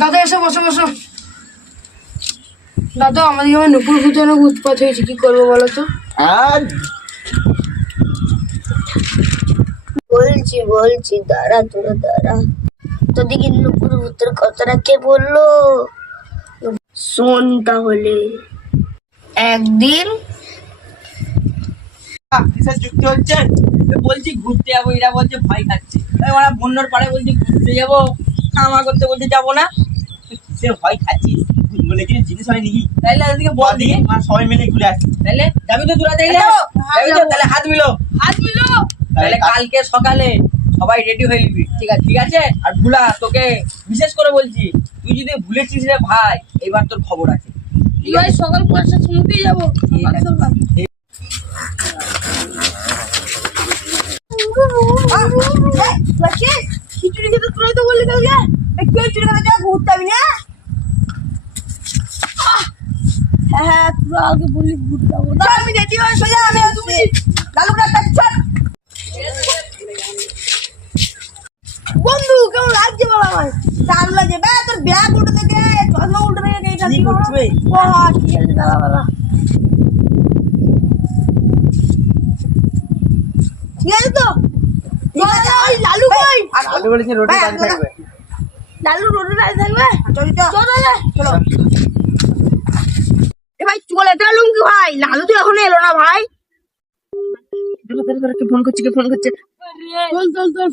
দাদা এসে বসো বসো। দাদা আমাদের যেমন নুপুর ভূতে অনেক উৎপাত হয়েছে, কি করবো বলো তো? বলছি বলছি দাঁড়া তোরা দাঁড়া। তোদিকে নুপুর ভূতের কথাটা কে বললো? শোন তাহলে। একদিন কিসের যুক্তি হচ্ছে? বলছি ঘুরতে যাবো, এরা বলছে ভয় খাচ্ছে। ওরা বন্যার পাড়ে বলছি ঘুরতে যাবো, খাওয়া করতে বলতে যাবো না। সে ভয় খাচ্ছিস বলে কিছু জিনিস হয় নাকি? তাইলে আজকে বল দিয়ে সবাই মিলে ঘুরে আসছি। তাইলে যাবি তো তোরা? তাইলে যাবি তো? তাহলে হাত মিলো, হাত মিলো। তাহলে কালকে সকালে সবাই রেডি হয়ে নিবি, ঠিক আছে? ঠিক আছে। আর ভুলা, তোকে বিশেষ করে বলছি, তুই যদি ভুলেছিস রে ভাই, এইবার তোর খবর আছে। ঠিক আছে, সকাল 5টার সময়তেই যাবো। খিচুড়ি খেতে তুই তো বললি কালকে খিচুড়ি খেতে যা ঘুরতে যাবি না? হ্যাঁ তুই আগে বললি ঘুরতে যাবো। আমি রেডি হয়ে সোজা আমি তুমি লালুটা কাটছাট। বন্ধু কেমন লাগছে বল? আমার দারুণ লাগছে। বে তোর ব্যাগ উল্টো থেকে, চশমা উল্টো থেকে, এইটা কি করবে? ও ঠিক আছে, দাঁড়া দাঁড়া। ঠিক আছে তো? লালু কই? লালু বলেছে রোডে দাঁড়িয়ে থাকবে। লালু রোডে দাঁড়িয়ে থাকবে? চলো। এ ভাই চলে গেলুম কি ভাই? লালু তো এখনো এলো না ভাই। ফোন করছে, কে ফোন করছে? চল।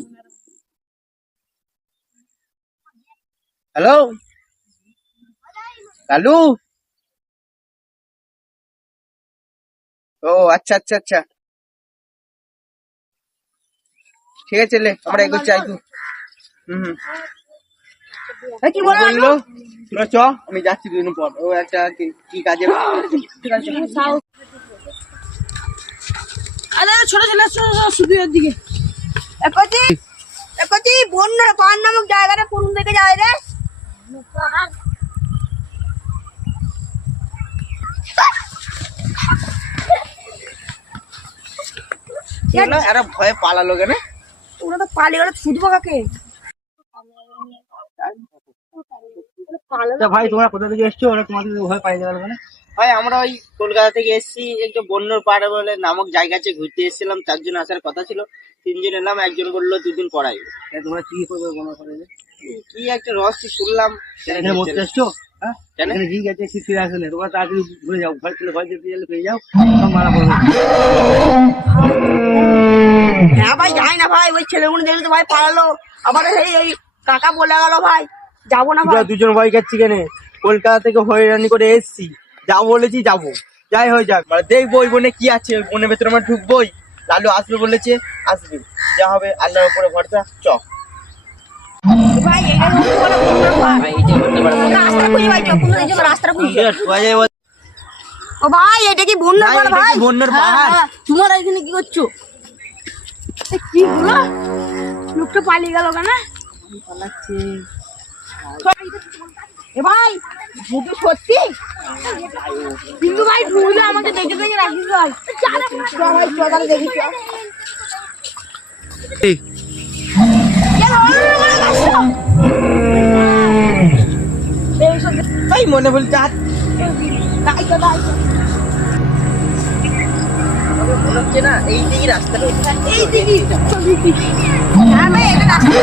হ্যালো লালু। ও আচ্ছা, ঠিক আছে, লে আমরা এগোচ্ছি। আইকু কি বললো? তোরা চ, আমি যাচ্ছি দুদিন পর। ও একটা কি কাজে। আরে ছোট ছেলে সুবিধার দিকে একটি বন্যার পাহাড় নামক জায়গাটা কোন দিকে যায় রে? এরা ভয়ে পালালো কেন? ওরা তো পালিয়ে ওরা ছুটবো কাকে? ভাই তোমরা কোথা থেকে এসছো? ওরা তোমাদের ভয় পাই যাবে মানে? ভাই আমরা ওই কলকাতা থেকে এসেছি, একটু বন্যর পাড়ে বলে নামক জায়গা আছে, ঘুরতে এসেছিলাম, 4 জন আসার কথা ছিল। 3 জন এলাম, একজন বললো 2 দিন পর আসবে। তোমরা কি করবে বন্যর পাড়ে? কি একটা রহস্য শুনলাম। এখানে বসতে এসছো? হ্যাঁ এখানে ঠিক আছে, শিশির আসলে তোমরা তাড়াতাড়ি ঘুরে যাও। ভয় ছিল, ভয় যেতে গেলে পেয়ে যাও, সব মারা পড়বে। হ্যাঁ ভাই যাই না ভাই, ওই ছেলেগুলো দেখলে তো ভাই পালালো। আবার এই কাকা বলে গেল ভাই যাবো না ভাই। 2 জন ভয় খাচ্ছি কেন? কলকাতা থেকে হয়রানি করে এসছি, যাবো বলেছি যাবো, যাই হয়ে যাক। মানে দেখবো ওই বনে কি আছে, ওই বনের ভেতরে আমরা ঢুকবোই। লালু আসবে বলেছে, আসবে, যা হবে আল্লাহর উপরে ভরসা। চ ভাই এটা রাস্তা খুঁজি ভাই, রাস্তা খুঁজি। ও ভাই এটা কি বন্যার পাহাড় ভাই? বন্যর পাহাড়। তোমার এখানে কি করছো? কি হলো? লোকটা পালিয়ে গেল কেন? এ ভাই বুঝি সত্যি? কিন্তু ভাই ঢুকলে আমাকে দেখে রাখিস ভাই। ভাই চল দেখি। এই মনে বলছে মনে হচ্ছে না এই দিকে রাস্তা, এই দিকে হ্যাঁ ভাই এটা রাস্তা।